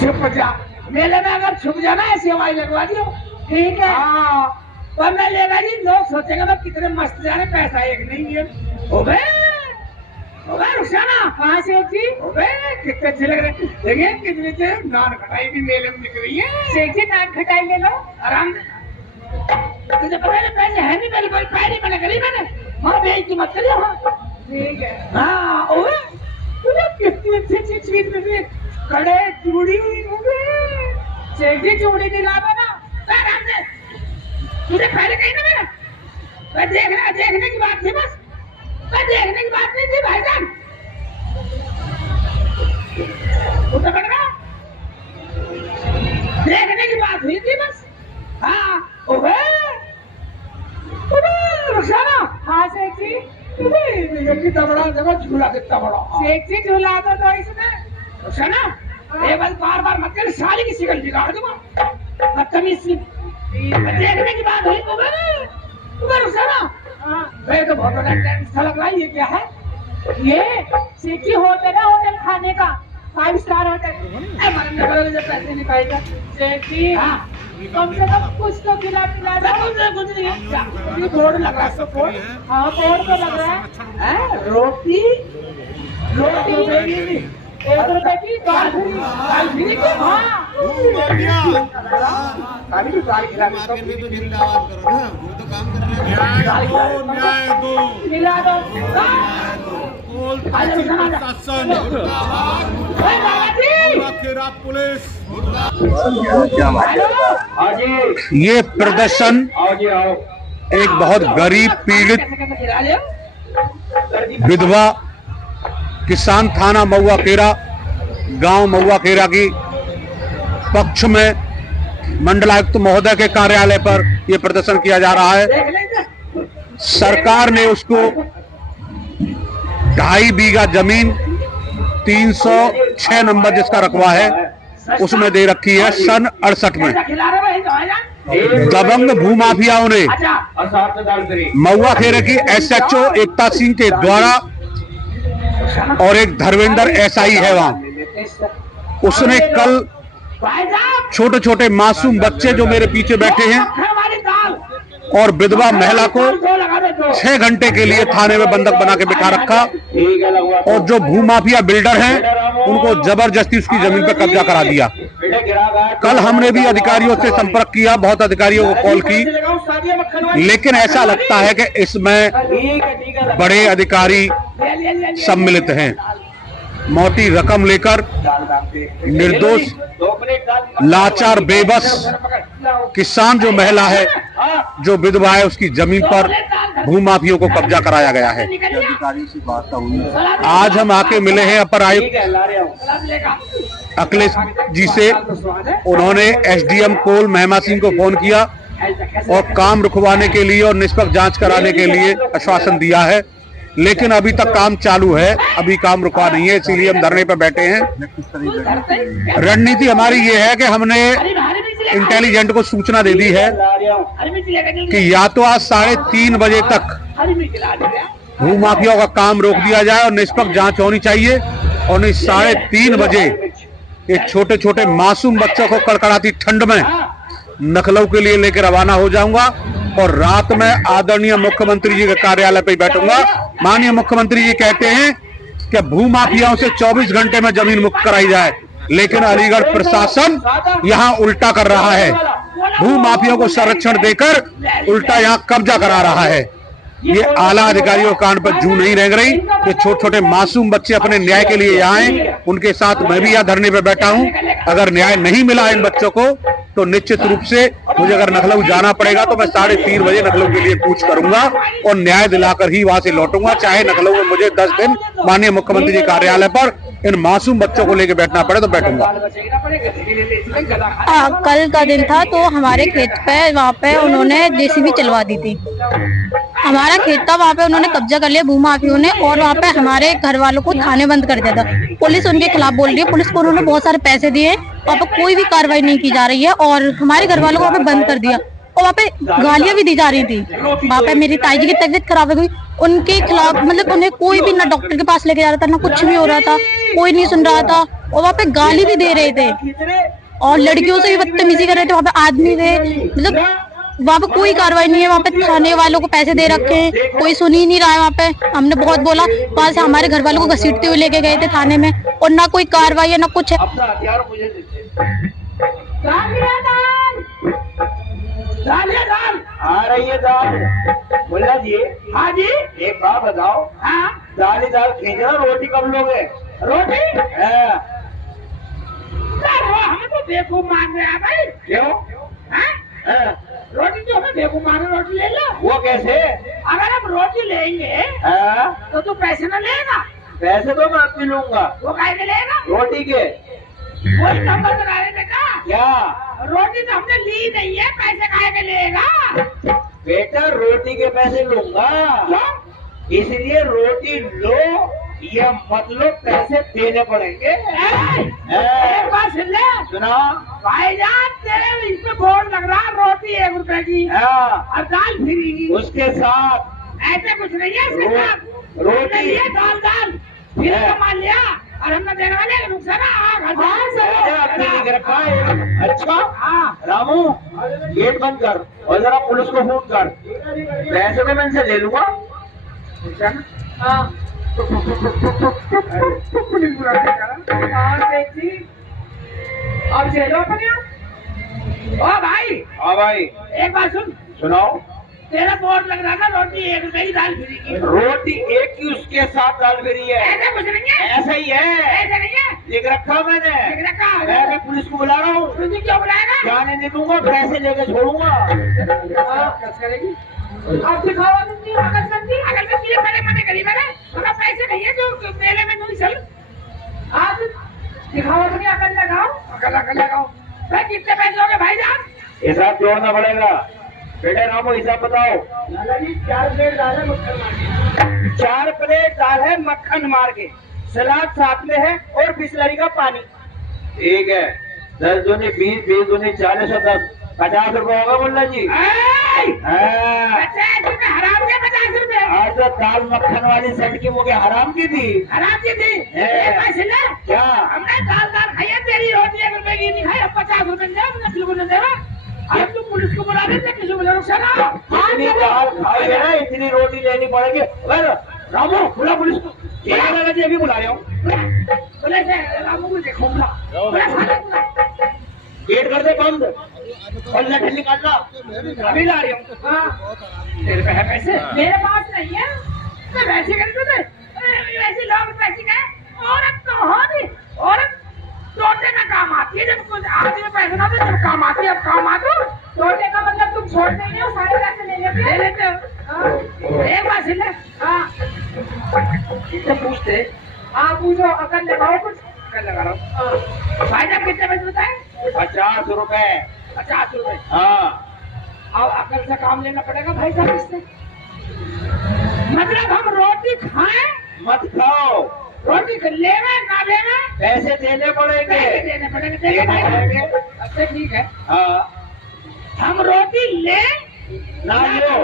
छुप जा, मेले में अगर छुप जाना ऐसी हवाई लगवा दियो। ठीक है। हाँ, पर मैं लेगा जी, लोग सोचेंगे मैं कितने मस्त जा रहे, पैसा एक नहीं है। ओबे रुखसाना। हाँ सेठ जी। ओबे कितने अच्छे लग रहे, देखिए कितने अच्छे नान खटाई भी मेले में दिख रही है। सेठ जी नान खटाई ले लो आराम से। तुझे पता है पैसे है नहीं मेरे पास, पैरी मैंने करी मैंने, माँ बेइज्जती मत करियो। हाँ ठीक है। हाँ ओबे तुझे कितनी अच्छी चीज मिल रही है, कड़े चूड़ी। सेठ जी चूड़ी दिला दो ना आराम से, तुझे पहले कही ना मेरा, मैं देखने की बात थी बस, मैं देखने की बात नहीं थी भाईजान। उठा पड़ गया, देखने की बात हुई थी बस। हाँ ओबे रुखसाना। हाँ सेठ जी। कितना बड़ा देखो झूला, कितना बड़ा। सेठ जी झूला तो इसमें रुखसाना, ये बस बार बार मत कर, साली की शिकल बिगाड़ दूंगा, बदतमीज सी। देखने की बात हुई तुम्हें रुखसाना। मैं तो बहुत बड़ा टेंस लग रहा है, ये क्या है? ये सेठ जी होटल है, होटल खाने का 5 स्टार होटल। जब पैसे नहीं पाएगा सेठ जी, कम से कम कुछ तो खिला पिला दो। कुछ नहीं, बोर्ड लग रहा है, बोर्ड। हाँ बोर्ड तो लग रहा है। रोटी 1 रुपए की दाल फ्री। हाँ ये प्रदर्शन एक बहुत गरीब पीड़ित विधवा किसान थाना महुआ खेरा, गांव महुआ खेरा की पक्ष में मंडलायुक्त महोदय के कार्यालय पर यह प्रदर्शन किया जा रहा है। सरकार ने उसको 2.5 बीघा जमीन 306 नंबर जिसका रकबा है उसमें दे रखी है सन 68 में। दबंग भूमाफियाओं ने महुआ खेरे की SHO एकता सिंह के द्वारा, और एक धर्मेंद्र SI है वहां, उसने कल छोटे छोटे मासूम बच्चे जो मेरे पीछे बैठे हैं और विधवा महिला को 6 घंटे के लिए थाने में बंधक बना के बिठा रखा, और जो भूमाफिया बिल्डर हैं उनको जबरदस्ती उसकी जमीन पर कब्जा करा दिया। कल हमने भी अधिकारियों से संपर्क किया, बहुत अधिकारियों को कॉल की, लेकिन ऐसा लगता है कि इसमें बड़े अधिकारी सम्मिलित हैं। मोटी रकम लेकर निर्दोष लाचार बेबस किसान जो महिला है, जो विधवा है, उसकी जमीन पर भूमाफियों को कब्जा कराया गया है। आज हम आके मिले हैं अपर आयुक्त अखिलेश जी से। उन्होंने SDM कोल महिमा सिंह को फोन किया और काम रुकवाने के लिए और निष्पक्ष जांच कराने के लिए आश्वासन दिया है, लेकिन अभी तक काम चालू है, अभी काम रुका नहीं है, इसीलिए हम धरने पर बैठे हैं। रणनीति हमारी ये है कि हमने इंटेलिजेंट को सूचना दे दी है कि या तो आज 3:30 बजे तक भूमाफियाओं का काम रोक दिया जाए और निष्पक्ष जांच होनी चाहिए, और नहीं 3:30 बजे ये छोटे छोटे मासूम बच्चों को कड़कड़ाती ठंड में लखनऊ के लिए लेकर रवाना हो जाऊंगा, और रात में आदरणीय मुख्यमंत्री जी के कार्यालय पर बैठूंगा। माननीय मुख्यमंत्री जी कहते हैं कि भूमाफियाओं से 24 घंटे में जमीन मुक्त कराई जाए, लेकिन अलीगढ़ प्रशासन यहां उल्टा कर रहा है। भूमाफियाओं को संरक्षण देकर उल्टा यहां कब्जा करा रहा है। ये आला अधिकारियों कान पर जू नहीं रह रही। ये छोटे छोटे मासूम बच्चे अपने न्याय के लिए यहाँ आए, उनके साथ मैं भी यहाँ धरने पर बैठा हूँ। अगर न्याय नहीं मिला इन बच्चों को तो निश्चित रूप से मुझे अगर लखनऊ जाना पड़ेगा तो मैं 3:30 बजे लखनऊ के लिए कूच करूंगा और न्याय दिलाकर ही वहां से लौटूंगा, चाहे लखनऊ में मुझे 10 दिन माननीय मुख्यमंत्री जी कार्यालय पर इन मासूम बच्चों को लेकर बैठना पड़े तो बैठूंगा। कल का दिन था तो हमारे खेत पे वहाँ पे उन्होंने JCB चलवा दी थी। हमारा खेत था, वहाँ पे उन्होंने कब्जा कर लिया भूमाफियों ने, और वहाँ पे हमारे घर वालों को थाने बंद कर दिया था। पुलिस उनके खिलाफ बोल रही है, पुलिस को उन्होंने बहुत सारे पैसे दिए, वहाँ पे कोई भी कार्रवाई नहीं की जा रही है, और हमारे घर वालों को वहाँ पे बंद कर दिया, और वहाँ पे गालियां भी दी जा रही थी। वहाँ पे मेरी ताई जी की तबीयत खराब हो गई, उनके खिलाफ मतलब उन्हें कोई भी ना डॉक्टर के पास लेके जा रहा था, ना कुछ भी हो रहा था, कोई नहीं सुन रहा था। और वहाँ पे गाली भी दे रहे थे और लड़कियों से भी बदतमीजी कर रहे थे। वहाँ पे आदमी थे, मतलब वहाँ पे कोई कार्रवाई नहीं है। वहाँ पे थाने वालों को पैसे दे रखे हैं, कोई सुन ही नहीं रहा है। वहाँ पे हमने बहुत बोला, वहाँ से हमारे घर वालों को घसीटते हुए लेके गए थे थाने में, और ना कोई कार्रवाई है ना कुछ है। अपना हथियार मुझे दीजिए। दाल आ रही है दाल। मुल्ला जी, हाँ जी, एक बात बताओ। हाँ, दाल ही दाल खींच रहा, रोटी कब लोगे? रोटी हमें तो बेवकूफ मान रहे हैं भाई। क्यों? रोटी तो हमें बेवकूफ मान रहे, रोटी ले लो। वो कैसे? अगर हम रोटी लेंगे तो तू पैसे न लेगा। पैसे तो मैं आपसे लूंगा। वो कैसे लेगा? रोटी के वही नंबर बना रहे बेटा। क्या? रोटी तो हमने ली नहीं है, पैसे काहे के लेगा? बेटा रोटी के पैसे लूंगा। क्यों? इसलिए रोटी लो या मतलब पैसे देने पड़ेंगे। एक बात सुन ले। सुना भाईजान, तेरे इस पे बोर्ड लग रहा, रोटी 1 रुपए की और दाल फ्री। उसके साथ ऐसे कुछ नहीं है। इसके साथ रोटी है, दाल फिर कमा लिया और हमने देने वाले नुकसान। अच्छा रामू, गेट बंद कर और जरा पुलिस को फोन कर। पैसे तो मैं इनसे ले लूंगा। पुलिस बुला अब जेलो अपने। ओ भाई, हाँ भाई, एक बात सुनाओ। तेरा बोर्ड लग रहा था रोटी 1 रुपए की, दाल फ्री की। रोटी 1 की, उसके साथ दाल फ्री है। ऐसा कुछ नहीं है। ऐसा ही है। ऐसा नहीं है, लिख रखा मैंने। लिख रखा? मैं पुलिस को बुला रहा हूँ। पुलिस क्यों बुलाएगा? जाने नहीं दूंगा, पैसे लेके छोड़ूंगा। करेगी आप दिखावा दूंगी। अगरबत्ती पहले मैंने करी, मैंने थोड़ा पैसे नहीं है जो मेले में नहीं चल। आप दिखावा दूंगी, अकल लगाओ। भाई कितने पैसे हो गए भाईजान? हिसाब जोड़ना पड़ेगा। बेटे रामू, हिसाब बताओ। दादाजी 4 प्लेट दाल है, मक्खन मार के। 4 प्लेट दाल है, मक्खन मार के, सलाद साथ में है और बिस्लरी का पानी। ठीक है, 10 दूनी 20, 20 दूनी 40 और 10 50 रुपए होगा मुल्ला जी। 50 रुपए हराम के 50 रुपए। आज तो दाल मक्खन वाली सेट की वो क्या हराम की थी? हराम की थी। क्या हमने दाल खाई है? तेरी रोटी 1 रुपए की नहीं खाई, अब 50 रुपए बिल्कुल नहीं देगा। अब तुम पुलिस को बुला रहे थे, किसी को इतनी दाल खाई है ना, इतनी रोटी लेनी पड़ेगी। रामू बुला पुलिस को। जी अभी बुला रहा हूँ। रामू को देखो, गेट कर दे बंद और लठन निकालना। अभी ला रही हूँ। तेरे पे है पैसे? मेरे पास नहीं है। तो वैसे कर दे, वैसे लोग पैसे गए। औरत तो हो नहीं, औरत तोड़ने का काम आती है। जब कुछ आदमी में पैसे ना दे जब काम आती है। अब काम आती है तोड़ने का मतलब तुम छोड़ देंगे और सारे पैसे ले लेते हो। एक बात सुन ले। इससे पूछते। हाँ पूछो, अकल लगाओ कुछ। अकल लगा रहा हूँ। भाई साहब कितने पैसे बताए? 50 रुपए। 50 रुपए। हाँ, अब अकल से काम लेना पड़ेगा भाई साहब इससे। मतलब हम रोटी खाएं? मत खाओ। रोटी लेवे ना लेवे पैसे देने पड़ेंगे। अच्छा ठीक है। हाँ, हम रोटी ले ना लो,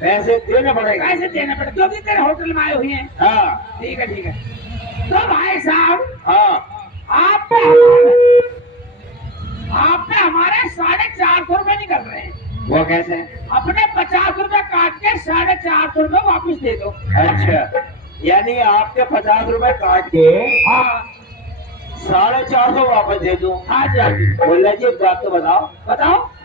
पैसे देने पड़ेंगे। पैसे देने पड़ेंगे, जो भी तेरे होटल में आए हुए हैं। हाँ ठीक है। तो भाई साहब, हाँ, आपने हमारे 450 रुपए निकल रहे हैं। वो कैसे? अपने 50 रुपए काट के 450 रुपए वापस दे दो। अच्छा, यानी आपके 50 रुपए काट के हाँ 450 वापस दे दूं? हाँ जी। बोला जी एक बात तो बताओ।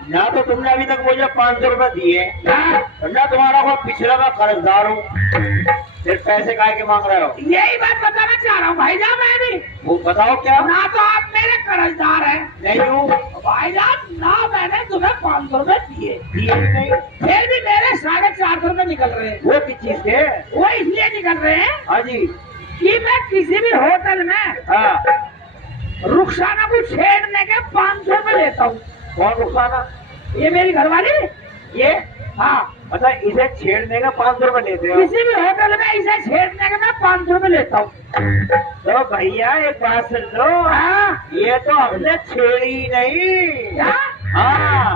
ना तो तुमने अभी तक मुझे 500 रुपए दिए, ना तुम्हारा कोई पिछला मैं कर्जदार हूँ। सिर्फ पैसे काहे के मांग रहे हो? यही बात बताना चाह रहा हूँ भाईजान। मैं भी वो बताओ क्या? ना तो आप मेरे कर्जदार हैं। नहीं हूँ भाईजान, ना मैंने तुम्हें 500 रुपए दिए नहीं, फिर भी मेरे 450 रुपए निकल रहे हैं। वो किस चीज के? वो इसलिए निकल रहे हैं हाँ जी कि मैं किसी भी होटल में रुखसाना को छेड़ने के 500 रुपए लेता हूँ। कौन रुखसाना? ये मेरी घरवाली। ये हाँ, मतलब इसे छेड़ने का 500 रुपए लेते हो? किसी भी होटल में इसे छेड़ने का मैं 500 रुपए लेता हूँ। तो भैया एक बात सुन लो। हाँ, ये तो हमने छेड़ी नहीं। हाँ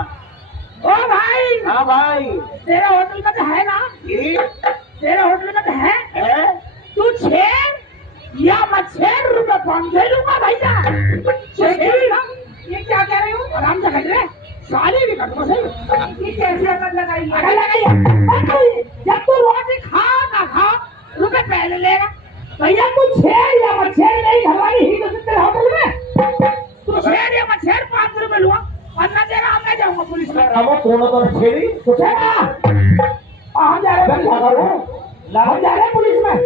ओ भाई। हाँ भाई, तेरा होटल में तो है ना? तेरा होटल में तो है? तू छेड़, या मच्छर रुपए 500 लूंगा भैया। ये क्या कह रहे हो? आराम से खरीद रहे साले भी कटो सही। ये कैसे अगर लगाई अगर लगाई जब तू रोटी खा ना खा रुपए पहले लेगा भैया। तू छेड़ या मच्छर नहीं हमारी ही तो तेरे होटल में तू छेड़ या मच्छर 5 रुपए लूंगा वरना तेरा हम नहीं जाऊंगा पुलिस में। अब दोनों तो छेड़ी तो छेड़ा हम जा रहे हैं पुलिस में। ये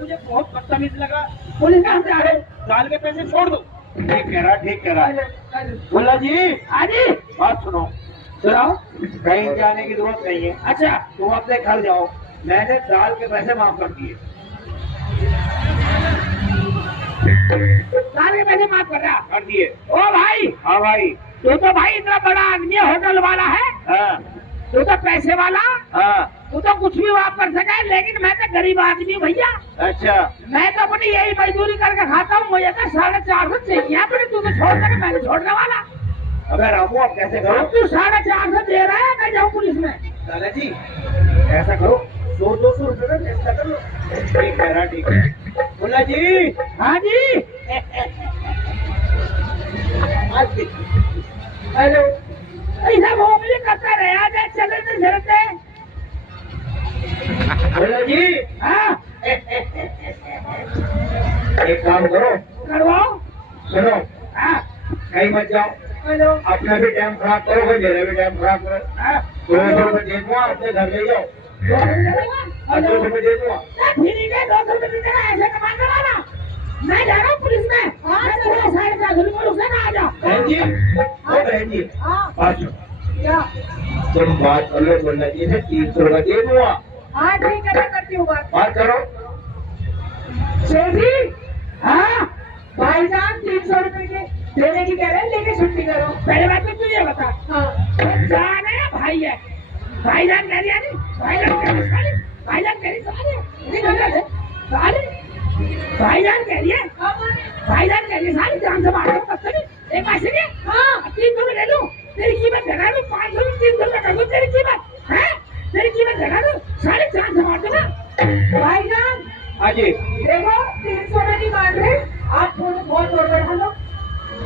मुझे बहुत बदतमीज लगा। पुलिस कहाँ से आ रहे? दाल के पैसे छोड़ दो। ठीक कह रहा मुल्ला जी। हाँ जी बात सुनो, सुनाओ। कहीं जाने की जरूरत नहीं है। अच्छा तुम अपने घर जाओ, मैंने दाल के पैसे माफ कर दिए। सारे पैसे माफ कर रहा कर दिए। ओ भाई। हाँ भाई। तू तो भाई इतना बड़ा आदमी है, होटल वाला है, हाँ तू तो पैसे वाला, हाँ। तू तो कुछ भी वाप कर सके, लेकिन मैं तो गरीब आदमी हूँ भैया। अच्छा मैं तो अपनी यही मजदूरी करके खाता हूँ, मुझे तो 450 चाहिए अपने। तू तो छोड़ कर मैंने छोड़ने वाला। अबे रामू अब कैसे करो? अब तू 450 दे रहा है, मैं जाऊँ पुलिस में? दादाजी ऐसा करो, 100-200 रुपए का फैसला कर लो। ठीक कह रहा, ठीक है मुल्ला जी। हाँ जी हेलो। ऐसा घूमने करता रहा जाए, चलते चलते। मुल्ला जी हाँ एक काम करो, करवाओ। सुनो, हाँ कहीं मत जाओ, हेलो। अपना भी टाइम खराब करो, कोई मेरा भी टाइम खराब करो। हाँ 200 रुपए दे दूंगा, अपने घर ले जाओ। 200 रुपए दे दूंगा। ठीक है 200 रुपए देना, ऐसे कमाने वाला। मैं जा रहा हूँ पुलिस में। मैं थोड़ा साइड का रुपये ना आ जाओ। बहन जी, ओ बहन जी, हाँ बात सुनो, क्या? तुम बात कर लो मुल्ला जी से, 300 रुपए दे दूंगा। हाँ ठीक है, मैं करती हूँ बात करो। शेर जी। हाँ भाईजान 300 रुपए के देने की कह रहे हैं, लेके छुट्टी करो। पहले बात तो तू ये बता। हाँ जान है भाई है, भाईजान कह रही है, भाईजान कह रही है, भाईजान कह रही है, भाईजान कह रही है, भाईजान कह रही है सारी जान से मार दो तब तक। एक बात सुनिए। हाँ 300 में ले लूं, तेरी कीमत लगा दूं, 500 में 300 में कर दूं तेरी कीमत है, तेरी कीमत लगा दूं, सारी जान से मार दो ना भाईजान। हाँ जी, देखो 300 में नहीं मान रहे आप, बहुत गड़बड़ कर लो।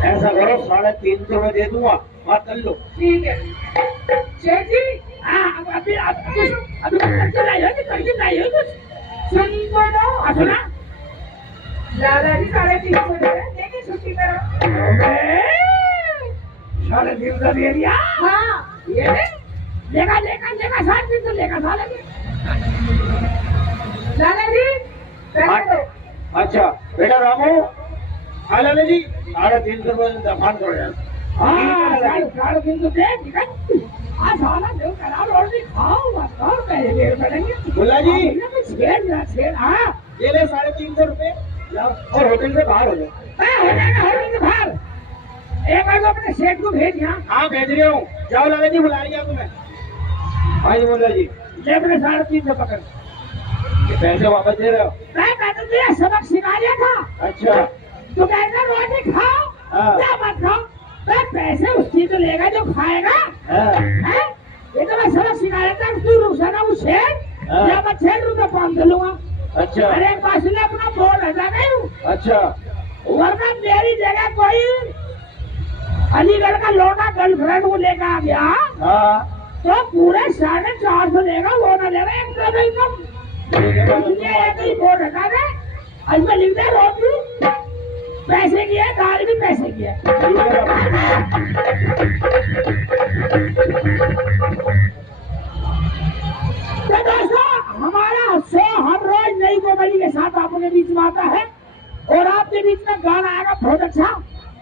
ऐसा करो 350 में दे दूंगा, बात कर लो। ठीक है शेठ जी। हाँ अभी लाई हो कुछ सुनी तो लो। सुना दादाजी 350 दे रहे, लेके छुट्टी करो। 350 दे दिया। हाँ ये लेगा 350 लेगा साले दादाजी पैसे दो। अच्छा बेटा रामू, हाँ लाला जी 350 रुपए दफान करो यार। हाँ 350 दे निकल। आज साला जो करा रोटी खाओ मत और पैसे देर पड़ेंगे। मुल्ला जी छेड़। हाँ ये ले 350 रुपए और होटल से बाहर हो जाओ। हो जाएगा होटल के बाहर। एक बार तो अपने सेठ को भेज यहाँ। हाँ भेज रहा हूँ, जाओ लाला जी बुला लिया तुम्हें। हाँ जी मुल्ला जी, ले अपने 350 पकड़। ये पैसे वापस दे रहे हो? मैं तो तुझे सबक सिखा दिया था। अच्छा तू कहता रोटी खाओ हाँ। या मत खाओ, मैं पैसे उसी को लेगा जो खाएगा। हाँ। हैं? ये तो मैं सबक सिखा देता हूँ, तू रुक जाना उस शेर हाँ। या मैं 6 रुपए 500 लूंगा। अच्छा अरे एक बार सुन अपना बोल हटा गई हूँ, अच्छा वरना मेरी जगह कोई अलीगढ़ का लौटा गर्लफ्रेंड को लेकर आ गया हाँ तो पूरे 450 लेगा, वो ना लेगा 1 इनकम। ये एक ही बोर्ड हटा दे, इसमें लिख दे रोटी पैसे की है, दाल भी पैसे की है। तो दोस्तों हमारा शो हर रोज नई कॉमेडी के साथ आपके बीच में आता है और आपके बीच में गाना आएगा बहुत अच्छा,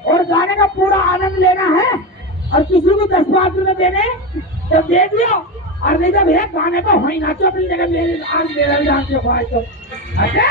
और गाने का पूरा आनंद लेना है। और किसी को 10-5 रुपए देने तो दे दियो, और नहीं तो भैया गाने पर वही नाचो अपनी जगह। मेरे आज मेरा भी नाचो भाई तो अच्छा।